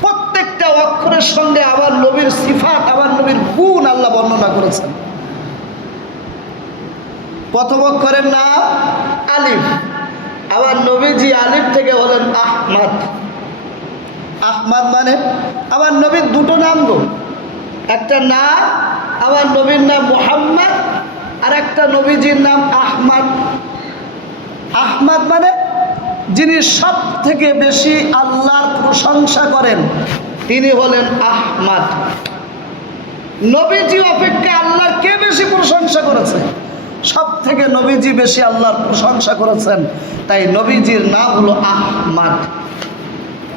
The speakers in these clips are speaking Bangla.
প্রত্যেকটা অক্ষরের সঙ্গে আমার নবীর সিফাত, আমার নবীর গুণ আল্লাহ বর্ণনা করেছেন। প্রথম অক্ষরের নাম আলিফ। আমার নবীজি আলিফ থেকে হলেন আহমদ। আহমদ মানে আমার নবীর দুটো নাম গো, একটা নাম আমার নবীর নাম মুহাম্মদ, আর একটা নবীজির নাম আহমদ। আহমদ মানে যিনি সব থেকে বেশি আল্লাহর প্রশংসা করেন, তিনি হলেন আহমদ। নবীজি অপেক্ষা আল্লাহর কে বেশি প্রশংসা করেছে? সব থেকে নবীজি বেশি আল্লাহর প্রশংসা করেছেন, তাই নবীজির নাম হলো আহমদ।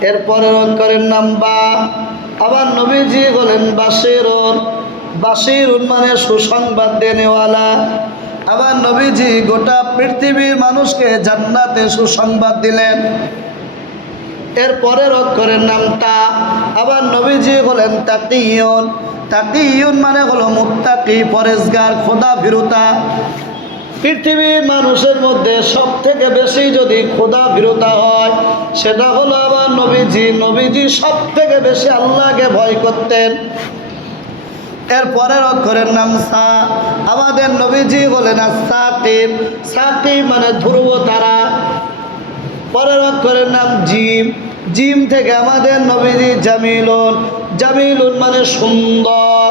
এরপরের অক্ষরের নাম বা। আবার নবীজি হলেন বাশিরুন। বাশিরুন মানে সুসংবাদ দেনেওয়ালা। আবার নবীজি গোটা পৃথিবীর মানুষকে জান্নাতে সুসংবাদ দিলেন। এর পরের অক্ষরের নাম তা। আবার নবীজি হলেন তাকিয়ুন। তাকিয়ুন মানে হলো মুত্তাকি, পরেজগার, খোদা ভীরুতা। পৃথিবীর মানুষের মধ্যে সব থেকে বেশি যদি খোদা ভীরুতা হয়, সেটা হলো আমার নবীজি। নবীজি সব থেকে বেশি আল্লাহকে ভয় করতেন। এর পরের অক্ষরের নাম সা। আমাদের নবীজি হলেন সাকিব। সাকিব মানে ধ্রুব তারা। পরের অক্ষরের নাম জিম। জিম থেকে আমাদের নবীজি জামিলুন। জামিলুন মানে সুন্দর।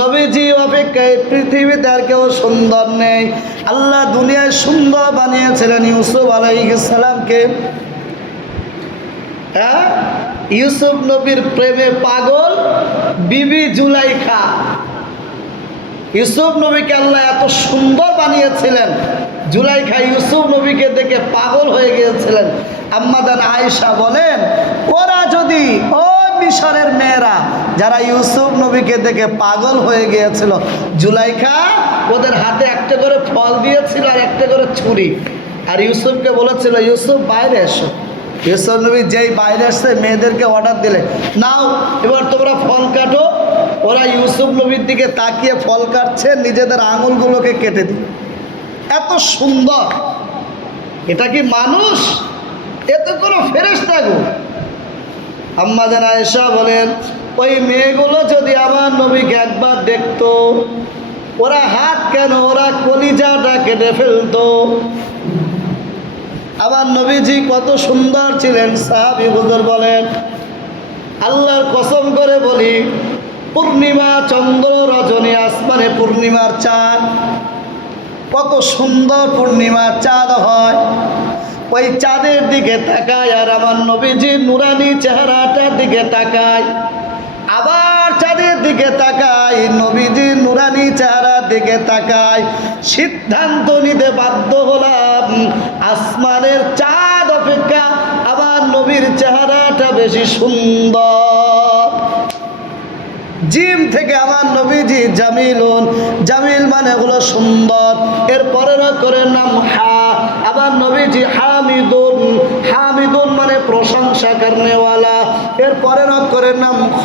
নবীজি অপেক্ষায় পৃথিবীতে আর কেউ সুন্দর নেই। আল্লাহ দুনিয়ায় সুন্দর বানিয়েছিলেন ইউসুফ আলাইহিস সালামকে। হ্যাঁ, ইউসুফ নবীর প্রেমে পাগল বিবি জুলাইখা। ইউসুফ নবীকে আল্লাহ এত সুন্দর বানিয়েছিলেন, জুলাইখা ইউসুফ নবীকে দেখে পাগল হয়ে গিয়েছিলেন। আম্মাদান আয়েশা বলেন, ওরা যদি মিশরের মেয়েরা যারা ইউসুফ নবীকে দেখে পাগল হয়ে গিয়েছিল, জুলাইখা ওদের হাতে একটা করে ফল দিয়েছিল আর একটা করে ছুরি, আর ইউসুফকে বলেছিল ইউসুফ বাইরে এসো। ইউসুফ নবী যেই বাইরে আসছে মেয়েদেরকে অর্ডার দিলে, নাও এবার তোমরা ফল কাটো। ওরা ইউসুফ নবীর দিকে তাকিয়ে ফল কাটছে, নিজেদের আঙুলগুলোকে কেটে দিল। এত সুন্দর! এটা কি মানুষ? এত কোনো ফেরেশতা গো। আম্মা জান আয়েশা বলেন, ওই মেয়েগুলো যদি আমার নবীকে একবার দেখতো, ওরা হাত কেন, ওরা কলিজাটা কেটে ফেলতো। আমার নবীজি কত সুন্দর ছিলেন। সাহাবী হুজুর বলেন, আল্লাহর কসম করে বলি, পূর্ণিমা চন্দ্র রজনী আসমানে পূর্ণিমার চাঁদ, কত সুন্দর পূর্ণিমার চাঁদ হয়। ওই চাঁদের দিকে তাকায় আর আমার নবীজির নুরানি চেহারাটার দিকে তাকায়, আবার চাঁদের দিকে তাকায়, নবীজির নুরানি চেহারার দিকে তাকায়। সিদ্ধান্ত নিতে বাধ্য হলাম, আসমানের চাঁদ অপেক্ষা আমার নবীর চেহারাটা বেশি সুন্দর। জিম থেকে আমার নবীজি জামিলুন। জামিল মানে হলো সুন্দর। এর পরের অক্ষরের নাম হা। আবার নবীজি হামিদুন। হামিদুন মানে প্রশংসা করনেওয়ালা। এর পরের অক্ষরের নাম খ।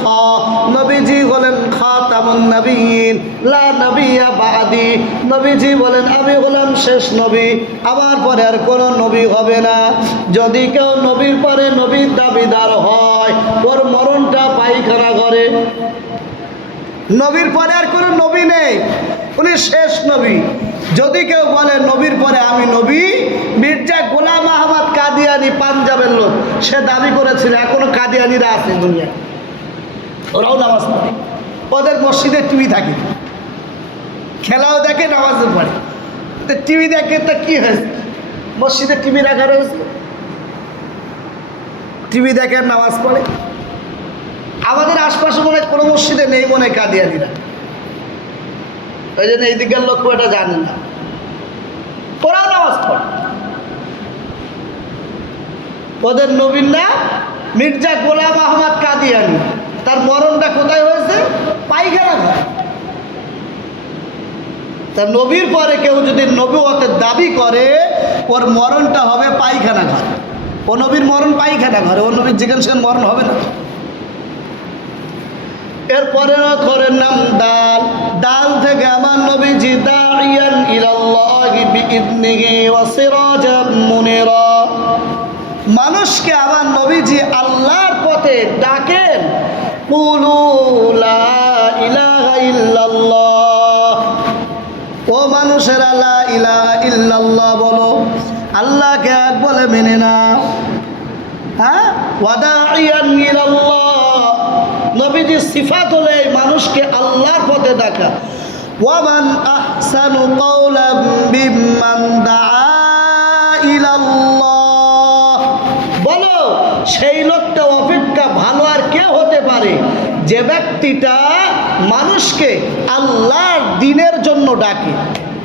নবীজি হলেন খাতামুন নবীন, লা নবিয়্যা বাদি। নবীজি বলেন, আমি হলাম শেষ নবী, আমার পরে আর কোনো নবী হবে না। যদি কেউ নবীর পরে নবীর দাবিদার হয়, ওর মরণটা পায়খানা করে। নবীর পরে আর কোনো নবী নেই, উনি শেষ নবী। যদি কেউ বলে নবীর পরে আমি নবী, মির্জা গোলাম আহমদ কাদিয়ানি, পাঞ্জাবের লোক, সে দাবি করেছিল, এখনো কাদিয়ানিরা আছে দুনিয়ায়, ওরাও নামাজ পড়ে, ওদের মসজিদে টিভি থাকে, খেলাও দেখে, নামাজও পড়ে। তো টিভি দেখে তা কি হয়েছে? মসজিদে টিভি রাখা রয়েছে, টিভি দেখে নামাজ পড়ে। আমাদের আশপাশে মনে কোনো মসজিদে নেই মনে কাদিয়ানিরা, ওই জন্য এই দিকের লোক এটা জানে না, ওরাও নামাজ পড়ে। ওদের নবীর নাম মির্জা গোলাম আহমদ কাদিয়ানি। তার মরণটা কোথায় হয়েছে? পায়খানা ঘরে। তার নবীর পরে কেউ যদি নবুয়তের দাবি করে, ওর মরণটা হবে পায়খানা ঘরে। ও নবীর মরণ পায়খানা ঘরে, ও নবীর যেখানে সেখানে মরণ হবে না। এরপরে অক্ষরের নাম দাল। দাল থেকে আমার নবীজি দাইয়ান ইলাল্লাহি বিইذনিহি ওয়া সিরাজাম মুনিরা। মানুষকে আমার নবীজি আল্লাহর পথে ডাকেন, কুলু লা ইলাহা ইল্লাল্লাহ, ও মানুষেরা লা ইলাহা ইল্লাল্লাহ বলো, আল্লাহকে এক বলে মেনে নাও। হ্যাঁ, ওয়াদাইয়ান ইলাল্লাহ, নবীজির সিফাত হলে মানুষকে আল্লাহর পথে ডাকা। ওয়ামান আহসানু কাওলাম মিম্মান দাআ ইলাল্লাহ, বলো সেই লোকটা অপেক্ষা ভালো আর কে হতে পারে যে ব্যক্তিটা মানুষকে আল্লাহর দ্বীনের জন্য ডাকে।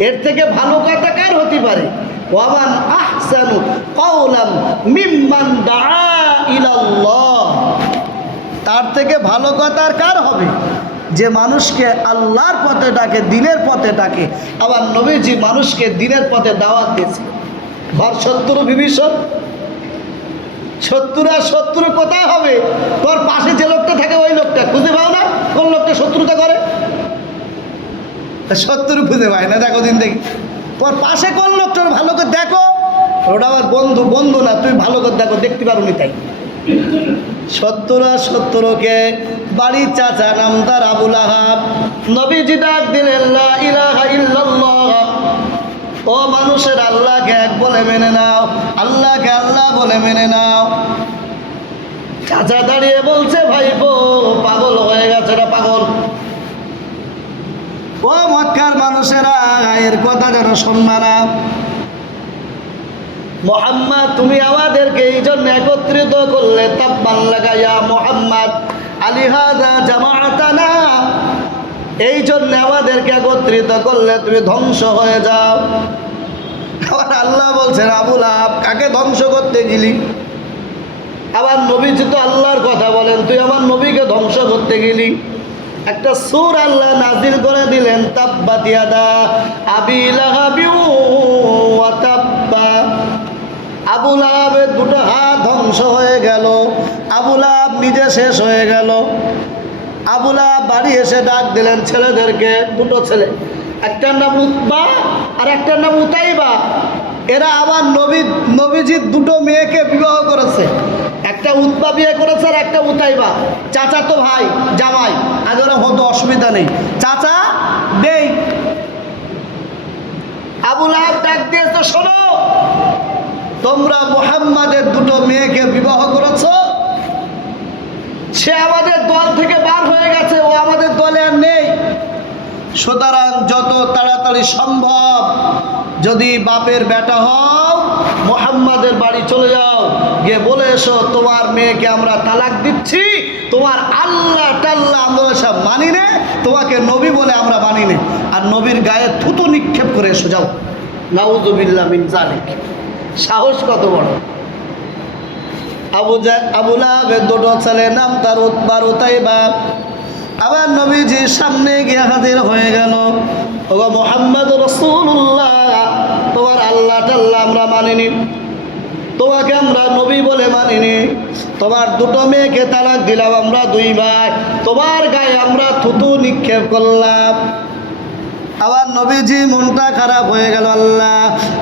এর থেকে ভালো কথা কার হতে পারে? ওয়ামান আহসানু কাওলাম মিম্মান দাআ ইলাল্লাহ, তার থেকে ভালো কথা আর কার হবে যে মানুষকে আল্লাহর পথে ডাকে, দ্বীনের পথে ডাকে। আবার নবীজি মানুষকে দ্বীনের পথে দাওয়াত দিয়েছে। ঘর শত্রু বিভীষণ, শত্রু আর শত্রু কোথায় হবে? তোর পাশে যে লোকটা থাকে ওই লোকটা খুঁজে পাও না, কোন লোকটা শত্রুতা করে? শত্রু খুঁজে পায় না। দেখো দিন দেখি তোর পাশে কোন লোকটার ভালো করে দেখো, ওটা আমার বন্ধু। বন্ধু না, তুই ভালো করে দেখো, দেখতে পারোনি তাই। শত্রু আর শত্রুকে বাড়ির চাচা নামদার আবুল আহাব, নবীজি ডাক দিলেন লা ইলাহা ইল্লাল্লাহ, ও মানুষের আল্লাহকে এক বলে মেনে নাও, আল্লাহকে আল্লাহ বলে মেনে নাও। চাচা দাঁড়িয়ে বলছে, ভাইপো পাগল হয়ে গেছে, না পাগল। ও মক্কার মানুষেরা, এর কথা যেন শুনবা না। মুহাম্মদ, তুমি আমাদেরকে এই জন্য একত্রিত করলে, তাব্বান লাকা ইয়া মুহাম্মদ আলিহাযা জামাআতানা, এই জন্য আমাদেরকে একত্রিত করলে তুমি ধ্বংস হয়ে যাও। আবার আল্লাহ বলছেন, আবুল আহাব কাকে ধ্বংস করতে গেলি? আবার নবীজি তো আল্লাহর কথা বলেন, তুই আমার নবীকে ধ্বংস করতে গেলি। একটা সূরা আল্লাহ নাজিল করে দিলেন, তাব্বাত ইয়াদা আবি লাহাবি ওয়া তাব্বা, আবুল আহাবের দুটো হাত ধ্বংস হয়ে গেল, আবুল আহাব নিজে শেষ হয়ে গেল। আবুল আহাব বাড়ি এসে ডাক দিলেন ছেলেদেরকে, দুটো ছেলে, একটার নাম উতবা আর একটার নাম উতাইবা। এরা আবার নবীজির দুটো মেয়েকে বিবাহ করেছে, একটা উতবা বিয়ে করেছে আর একটা উতাইবা। চাচা তো ভাই, জামাই, আজ ওরা হতো অসুবিধা নেই, চাচা নেই। আবুল আহাব ডাক দিয়েছে, শোনো, তোমরা মুহাম্মাদের দুটো মেয়েকে বিবাহ করেছো, সে আমাদের দল থেকে বার হয়ে গেছে, ও আমাদের দলে আর নেই। সুতরাং যত তাড়াতাড়ি সম্ভব যদি বাপের বেটা হও, মুহাম্মাদের বাড়ি চলে যাও, গিয়ে বলে এসো তোমার মেয়েকে আমরা তালাক দিচ্ছি, তোমার আল্লাহ টাল্লাহ আমরা সব মানি নে, তোমাকে নবী বলে আমরা মানি নে। আর নবীর গায়ে থুতু নিক্ষেপ করে এসো, যাও। নাউযুবিল্লাহ মিন যালিক। সাহস কত বড়! আবুল আহাবের দুটো ছেলে, নাম তার উতবা উতাইবা, আবার নবীজির সামনে গিয়ে হাজির হয়ে গেল। ওগো মুহাম্মদ রাসূলুল্লাহ, তোমার আল্লাহ টাল্লাহ আমরা মানিনি, তোমাকে আমরা নবী বলে মানিনি, তোমার দুটো মেয়েকে তালাক দিলাম আমরা দুইবার, তোমার গায়ে আমরা থুতু নিক্ষেপ করলাম। আবার নবীজি মনটা খারাপ হয়ে গেল, আল্লাহ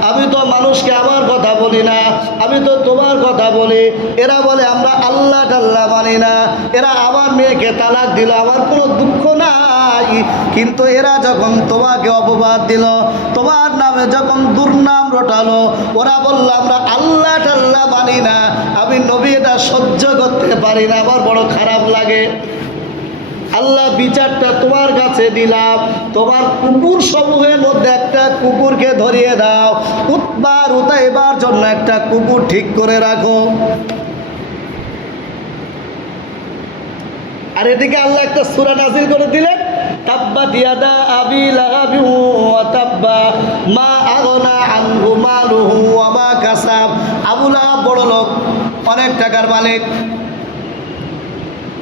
আমি তো মানুষকে আমার কথা বলি না, আমি তো তোমার কথা বলি, এরা বলে আমরা আল্লাহ টাল্লাহ মানি না, এরা আমার মেয়েকে তালাক দিল, আমার কোনো দুঃখ নাই, কিন্তু এরা যখন তোমাকে অপবাদ দিল, তোমার নামে যখন দুর্নাম রটালো, ওরা বলল আমরা আল্লাহ টাল্লাহ মানি না, আমি নবী এটা সহ্য করতে পারি না, আমার বড় খারাপ লাগে। আল্লাহ বিচারটা তোমার কাছে দিলাম, তোমার কুকুর সমূহের মধ্যে একটা কুকুরকে ধরিয়ে দাও, উতবা উতাইবার জন্য একটা কুকুর ঠিক করে রাখো। আর এদিকে আল্লাহ একটা সূরা নাযিল করে দিলেন, তাব্বাত ইয়াদা আবি লাহাবি ওয়া তাব্বা মা আগনা আনহু মালুহু ওয়া মা কাসাব। আবু লাহাব বড় লোক, অনেক টাকার মালিক,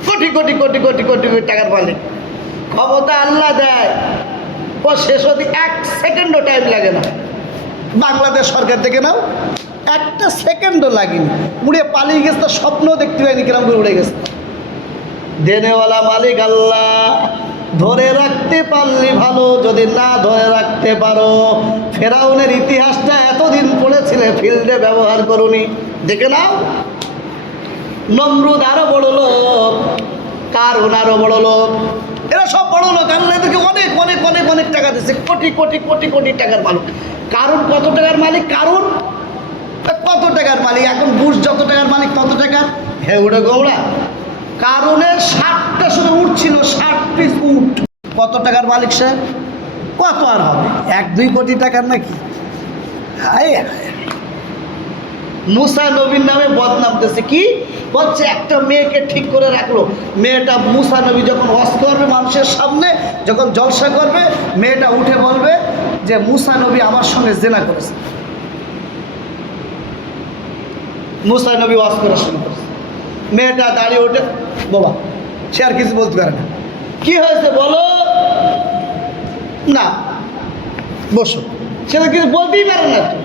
কোটি কোটি কোটি কোটি কোটি কোটি টাকার মালিক, ক্ষমতা আল্লাহ দেয়, ও শেষ হতে 1 সেকেন্ডও টাইম লাগে না। বাংলাদেশ সরকার থেকে নাও, 1 সেকেন্ডও লাগেনি, উড়ে পালিয়ে গেছে, স্বপ্ন দেখতে পাইনি কিরম করে উড়ে গেছে। দেনেওয়ালা মালিক আল্লাহ, ধরে রাখতে পারলি ভালো, যদি না ধরে রাখতে পারো, ফেরাউনের ইতিহাসটা এতদিন পড়েছিলে, ফিল্ডে ব্যবহার করুনি। দেখে নাও। নমরুদ আরো বড় লোক, কারুন আরো বড় লোক, এরা সব বড় লোক। আল্লাহ এদেরকে অনেক অনেক অনেক অনেক টাকা দিচ্ছে, কোটি কোটি কোটি কোটি টাকার মালিক। কারুন কত টাকার মালিক? কারুন কত টাকার মালিক? এখন বুশ যত টাকার মালিক তত টাকার হেউড়ে গৌড়া। কারণের 60টা শুধু উট ছিল, 60 পিস উট। কত টাকার মালিক সে? কত আর হবে, 1-2 কোটি টাকার নাকি? হায় হায়। মুসা নবীর নামে বদনাম দিয়েছে। কি বলছে? একটা মেয়েকে ঠিক করে রাখলো। মেয়েটা মুসা নবী যখন ওয়াজ করবে মানুষের সামনে, যখন জলসা করবে, মেয়েটা উঠে বলবে যে মুসা নবী আমার সঙ্গে জেনা করেছে। মুসা নবী ওয়াজ করা শুরু করেছে। মেয়েটা দাঁড়িয়ে ওঠে, বাবা সে আর কিছু বলতে পারে না। কি হয়েছে বলো? না বসো। সে তো কিছু বলতেই পারে না। তো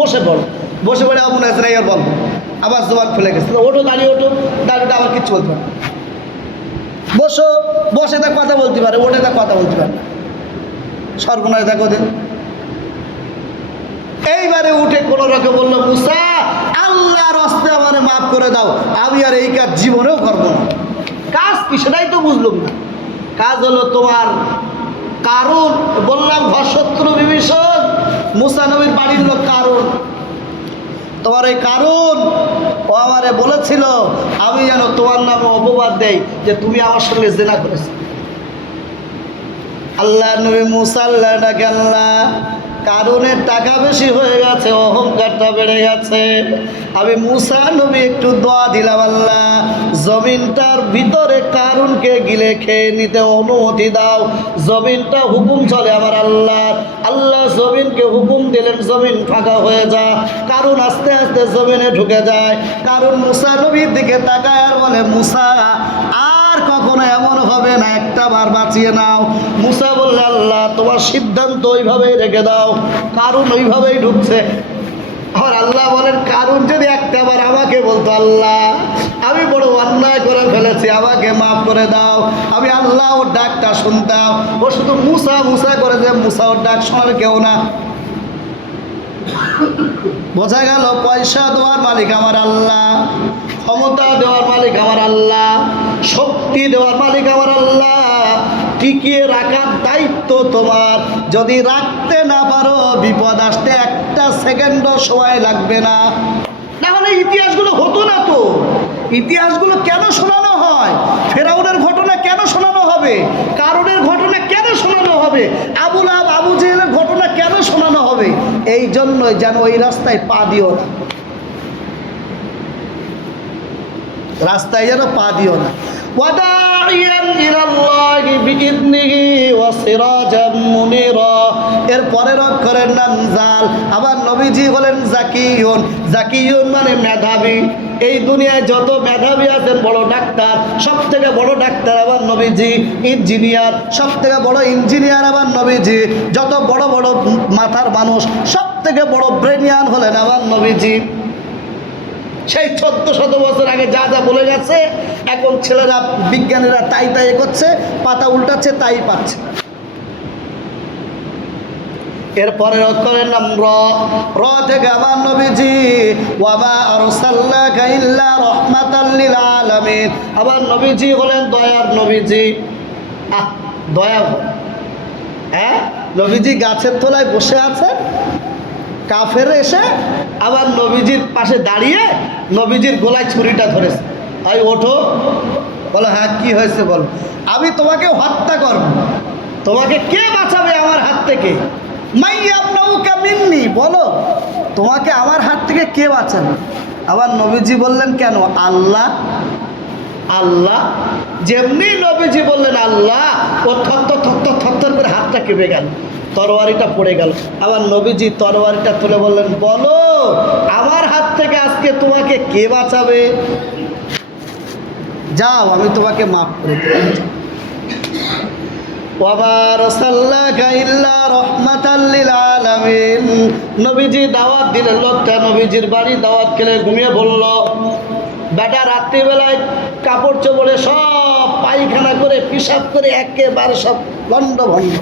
বসে পড়ো। বসে পড়ে আবু নাসর আর বলবো, আবার জবান খুলে গেছে। ওঠো, দাঁড়িয়ে ওঠো। দাঁড়িয়ে আবার কিচ্ছু বলতে পারে না। বসো। বসে তা কথা বলতে পারে, ওঠে তা কথা বলতে পারে না। সর্বনাশ দেখো দিন। এইবারে উঠে কোনো রকম বললো, মুসা আল্লাহর হস্তে আমারে মাফ করে দাও, আমি আর এই কাজ জীবনেও করবো না। কাজ কি সেটাই তো বুঝলাম না। কাজ হলো তোমার কারণ, বললাম ঘরশত্রু বিভীষণ, মুসা নবীর বাড়ির লোক কারণ। তোমার এই কারণ ও আমারে বলেছিল আমি যেন তোমার নামে অপবাদ দেই যে তুমি আমার সঙ্গে জেনা করেছো। আল্লাহ নবী মুসা আল্লাহ ডাকে, আল্লাহ কারণের টাকা বেশি হয়ে গেছে, অহংকারটা বেড়ে গেছে। আমি মুসা নবী একটু দোয়া দিলাম, আল্লাহ জমিনটার ভিতরে কারণকে গিলে খেয়ে নিতে অনুমতি দাও। জমিনটা হুকুম চলে আমার আল্লাহ। আল্লাহ জমিনকে হুকুম দিলেন, জমিন ফাঁকা হয়ে যায়। কারণ আস্তে আস্তে জমিনে ঢুকে যায়। কারণ মুসা নবীর দিকে তাকায় আর বলে, মুসা আর কখনো এমন হবে না, একটা বার বাঁচিয়ে নাও। মুসা বললে, আল্লাহ তোমার সিদ্ধান্ত ওইভাবেই রেখে দাও। কারণ ওইভাবেই ঢুকছে। আর আল্লাহ বলেন, কারণ যদি একটা বার আমাকে বলতো, আল্লাহ আমি বড় অন্যায় করে ফেলেছি, আমাকে মাফ করে দাও, আমি আল্লাহ ওর ডাকটা শুনতাম। ও শুধু মুসা মুসা করে যে মুসা ওর ডাক শোনার কেউ না। বোঝা গেল পয়সা দেওয়ার মালিক আমার আল্লাহ, ক্ষমতা দেওয়ার মালিক আমার আল্লাহ, শক্তি দেওয়ার মালিক আমার আল্লাহ। টিকিয়ে রাখার দায়িত্ব তোমার। যদি রাখতে না পারো, বিপদ আসতে একটা সেকেন্ডও সময় লাগবে না। তাহলে ইতিহাসগুলো হতো না তো। ইতিহাসগুলো কেন শোনানো হয়? ফেরাউনের ঘটনা কেন শোনানো হবে? কারণের ঘটনা কেন শোনানো হবে? আবু লাহাব আবু জেহেলের ঘটনা কেন শোনানো হবে? এই জন্যই যেন ওই রাস্তায় পা দিও না, রাস্তায় যেন পা দিও না। এর পরের অক্ষরের নাম জাল। আবার নবীজি হলেন জাকিউন। জাকিউন মানে মেধাবী। এই দুনিয়ায় যত মেধাবী আছেন, বড় ডাক্তার, সব থেকে বড় ডাক্তার আবার নবীজি। ইঞ্জিনিয়ার, সব থেকে বড় ইঞ্জিনিয়ার আবার নবীজি। যত বড় বড় মাথার মানুষ, সব থেকে বড় ব্রেনিয়ান হলেন আবার নবীজি। সেই 1400 বছর আগে যা যা বলে গেছে, এখন ছেলেরা বিজ্ঞানীরা তাই তাই করছে, পাতা উল্টাচ্ছে, তাই পাচ্ছে। এরপরের অক্ষরের নাম র। র থেকে আমার নবীজি, ওয়ামা আরসালনাকা ইল্লা রাহমাতাল লিল আলামিন। আবার নবীজি হলেন দয়ার নবীজি। দয়া, হ্যাঁ, নবীজি গাছের তলায় বসে আছেন, কাফের এসে আবার নবীজির পাশে দাঁড়িয়ে নবীজির গলায় ছুরিটা ধরেছে। ভাই ওঠো। বলো, হ্যাঁ কি হয়েছে বলো। আমি তোমাকে হত্যা করব, তোমাকে কে বাঁচাবে আমার হাত থেকে? মাইয়াবনাউকা মিন্নি, বলো তোমাকে আমার হাত থেকে কে বাঁচাবে? আবার নবীজি বললেন, কেন? আল্লাহ। আল্লাহ। যেমনি নবীজি বললেন আল্লাহ, ও থর থর করে হাতটা কেঁপে গেল, তরবারিটা পড়ে গেল। আবার নবীজি তরবারিটা তুলে বললেন, বলো আমার হাত থেকে আজকে তোমাকে কে বাঁচাবে? যাও, আমি তোমাকে মাফ করে দিলাম। নবীজি দাওয়াত দিলেন। লোকটা নবীজির বাড়ি দাওয়াত খেলে ঘুমিয়ে বলল। বেটা রাত্রিবেলায় কাপড় চোপড়ে সব পায়খানা করে পিসাব করে একেবারে সব লন্ড ভন্ড।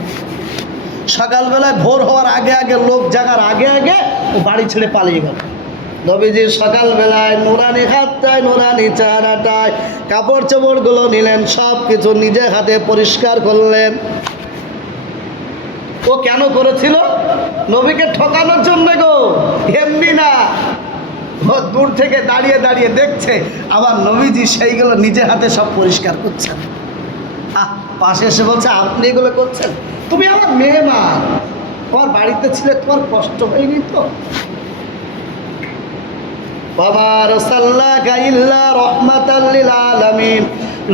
সকালবেলায় ভোর হওয়ার আগে আগে, লোক জাগার আগে আগে ও বাড়ি ছেড়ে পালিয়ে গেল। নবীজি সকালবেলায় নুরানি হাতটায় নুরানি চেহারাটায় কাপড় চোপড়গুলো নিলেন, সব কিছু নিজে হাতে পরিষ্কার করলেন। ও কেন করেছিল? নবীকে ঠকানোর জন্য গো, এমনি না। ও দূর থেকে দাঁড়িয়ে দাঁড়িয়ে দেখছে আবার নবীজি সেইগুলো নিজে হাতে সব পরিষ্কার করছেন। পাশে এসে বলছে, আপনি এগুলো করছেন? তুমি আমার মেহমান, তোমার বাড়িতে ছিলে, তোমার কষ্ট হয়নি তো?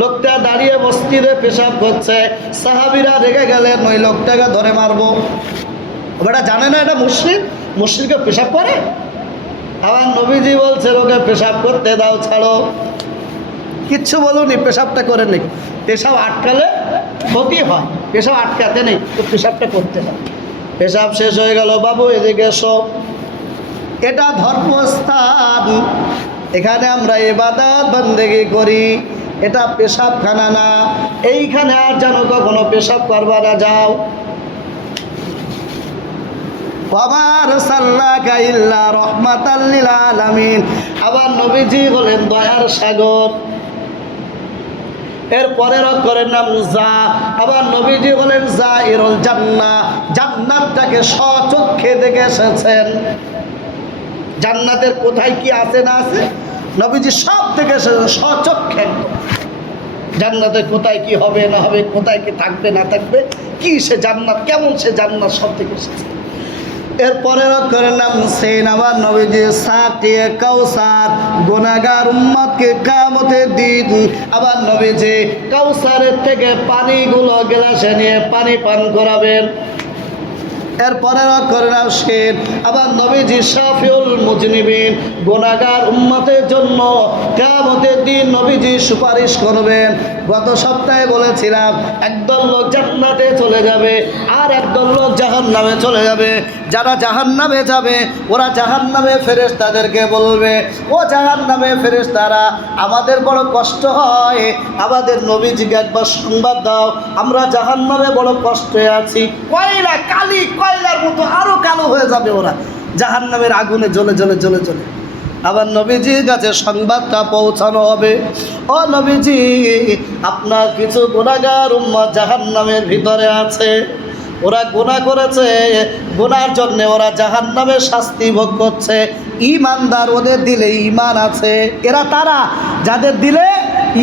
লোকটা দাঁড়িয়ে মসজিদে পেশাব করছে, সাহাবীরা রেগে গেলেন, ওই লোকটাকে ধরে মারবো। ওটা জানে না এটা মুশরিক, মুশরিককে পেশাব করে। আবার নবীজি বলছে, ওকে পেশাব করতে দাও, ছাড়ো। কিচ্ছু বলুনি, পেশাবটা করে নেই। পেশাব আটকালে ক্ষতি হয়, পেশাব আটকাতে নেই, তো পেশাবটা করতে হয়। পেশাব শেষ হয়ে গেল, বাবু এদিকে এসো। এটা ধর্মস্থান, এখানে আমরা ইবাদত বন্দেগি করি, এটা পেশাবখানা না। এইখানে আর যেন কখনো পেশাব করবা না, যাও। আবার নবীজি বলেন দয়ার সাগর। এর পরের অক্ষরের নাম জা। আবার নবীজি বলেন জাইরুল জান্নাহ, জান্নাতটাকে স্বচক্ষে দেখে এসেছেন। জান্নাতের কোথায় কি আছে না আছে নবীজি সব দেখে এসেছেন স্বচক্ষে। জান্নাতে কোথায় কি হবে না হবে, কোথায় কি থাকবে না থাকবে, কি সে জান্নাত, কেমন সে জান্নাত, সব দেখে এসেছে। এর পরের অক্ষরের নাম সেন। আবার নবীজি সাকিয়ে কাউসার, গুনাহগার উম্মতকে কিয়ামতের দিন আবার নবীজি কাউসারের থেকে পানিগুলো গ্লাসে নিয়ে পানি পান করাবেন। এর পরের অক্ষরের নাম শেন। আবার নবীজি শাফিউল মুজনিবিন, গুনাহগার উম্মতের জন্য কিয়ামতের দিন নবীজি সুপারিশ করবেন। গত সপ্তাহে বলেছিলাম একদল লোক জান্নাতে চলে যাবে আর একদল লোক জাহান্নামে চলে যাবে। যারা জাহান্নামে যাবে ওরা জাহান্নামে ফেরেশতাদেরকে বলবে, ও জাহান্নামে ফেরেশতারা, আমাদের বড় কষ্ট হয়, আমাদের নবীজিকে একবার সংবাদ দাও, আমরা জাহান্নামে বড় কষ্টে আছি। কয়লা কালি, কয়লার মতো আরো কালো হয়ে যাবে ওরা, জাহান্নামের আগুনে জ্বলে জ্বলে জ্বলে জ্বলে। আবার নবীজির কাছে সংবাদটা পৌঁছানো হবে, ও নবীজি, আপনার কিছু গুনাহগার উম্মত জাহান্নামের ভিতরে আছে, ওরা গুনাহ করেছে, গুনার জন্য ওরা জাহান্নামের শাস্তি ভোগ করছে। ঈমানদার, ওদের দিলে ঈমান আছে, এরা তারা যাদের দিলে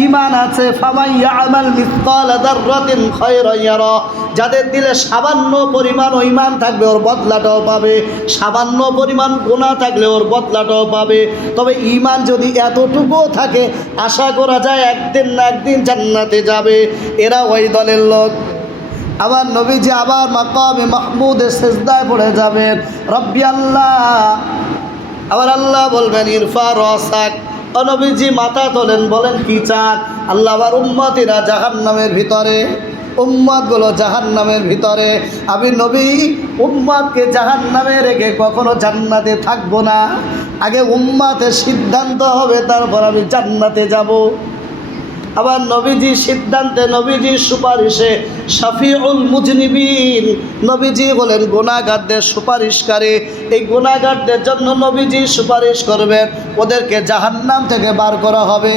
ঈমান আছে। ফামান ইয়ামাল মিসকালা যাররাতিন খায়রান ইয়ারা, যাদের দিলে সামান্য পরিমাণ ঈমান থাকবে ওর বদলাটাও পাবে, সামান্য পরিমাণ গুনাহ থাকলে ওর বদলাটাও পাবে। তবে ঈমান যদি এতটুকুও থাকে, আশা করা যায় একদিন না একদিন জান্নাতে যাবে। এরা ওই দলের লোক। আবার নবীজি আবার মাকামে মাহমুদে সিজদায় পড়ে যাবেন, রব্বি আল্লাহ। আবার আল্লাহ বলবেন ইরফা রাসাক, ও নবীজি মাথা তোলেন, বলেন কি চান? আল্লাহ আবার উম্মতিরা জাহান্নামের ভিতরে, উম্মতগুলো জাহান্নামের ভিতরে। আমি নবী উম্মতকে জাহান্নামে রেখে কখনো জান্নাতে থাকবো না, আগে উম্মতের সিদ্ধান্ত হবে, তারপর আমি জান্নাতে যাব। আবার নবীজির সিদ্ধান্তে, নবীজির সুপারিশে শাফিউল মুজনিবিন, নবীজি বলেন গুনাহগারদের সুপারিশকারী। এই গুনাহগারদের জন্য নবীজি সুপারিশ করবেন, ওদেরকে জাহান্নাম থেকে বার করা হবে।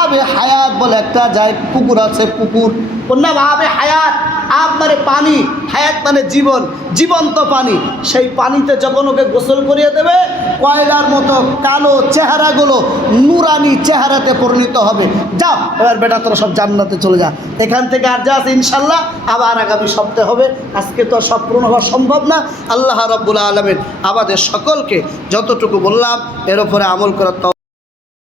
আবে হায়াত বলে একটা যায় পুকুর আছে, পুকুর, ওর নাম আবে হায়াত। আব মানে পানি, হায়াত মানে জীবন, জীবন্ত পানি। সেই পানিতে যখন ওকে গোসল করিয়ে দেবে, কয়লার মতো কালো চেহারাগুলো নুরানি চেহারাতে পরিণত হবে। যাও এবার বেটা, তোরা সব জান্নাতে চলে যা। এখান থেকে আর যা আছে ইনশাল্লাহ আবার আগামী সপ্তাহে হবে, আজকে তো সব পূর্ণ হওয়া সম্ভব না। আল্লাহ রাব্বুল আলামিন আমাদের সকলকে যতটুকু বললাম এর উপরে আমল করার